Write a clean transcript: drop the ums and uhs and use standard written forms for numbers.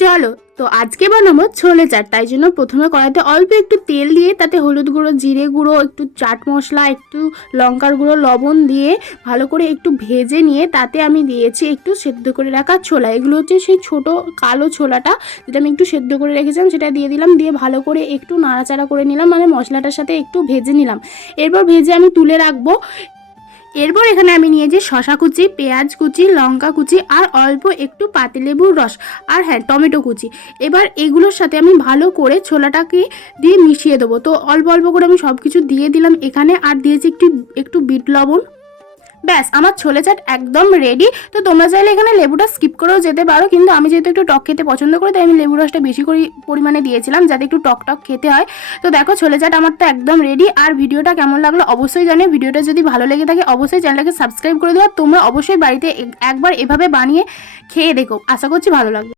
চলো তো আজকে বানাবো ছোলে চাট। তাই জন্য প্রথমে কড়াইতে অল্প একটু তেল দিয়ে তাতে হলুদ গুঁড়ো, জিরে গুঁড়ো, একটু চাট মশলা, একটু লঙ্কার গুঁড়ো, লবণ দিয়ে ভালো করে একটু ভেজে নিয়ে তাতে আমি দিয়েছি একটু সেদ্ধ করে রাখা ছোলা। এগুলো হচ্ছে সেই ছোটো কালো ছোলাটা যেটা আমি একটু সেদ্ধ করে রেখেছিলাম, সেটা দিয়ে দিলাম। দিয়ে ভালো করে একটু নাড়াচাড়া করে নিলাম, মানে মশলাটার সাথে একটু ভেজে নিলাম। এরপর ভেজে আমি তুলে রাখবো। এরপর এখানে আমি নিয়েছি শশা কুচি, পেঁয়াজ কুচি, লঙ্কা কুচি আর অল্প একটু পাতিলেবুর রস আর হ্যাঁ টমেটো কুচি। এবার এগুলোর সাথে আমি ভালো করে ছোলাটাকে দিয়ে মিশিয়ে দেবো। তো অল্প অল্প করে আমি সব কিছু দিয়ে দিলাম এখানে, আর দিয়েছি একটু বিট লবণ। ব্যাস, আমার ছোলে চাট একদম রেডি। তো তোমরা চাইলে এখানে লেবুটা স্কিপ করেও যেতে পারো, কিন্তু আমি যেহেতু একটু টক খেতে পছন্দ করি তাই আমি লেবু রসটা বেশি করে পরিমাণে দিয়েছিলাম যাতে একটু টক টক খেতে হয়। তো দেখো ছোলে চাট আমার তো একদম রেডি। আর ভিডিওটা কেমন লাগলো অবশ্যই জানিও। ভিডিওটা যদি ভালো লেগে থাকে অবশ্যই চ্যানেলটাকে সাবস্ক্রাইব করে দিও। তোমরা অবশ্যই বাড়িতে একবার এভাবে বানিয়ে খেয়ে দেখো, আশা করছি ভালো লাগবে।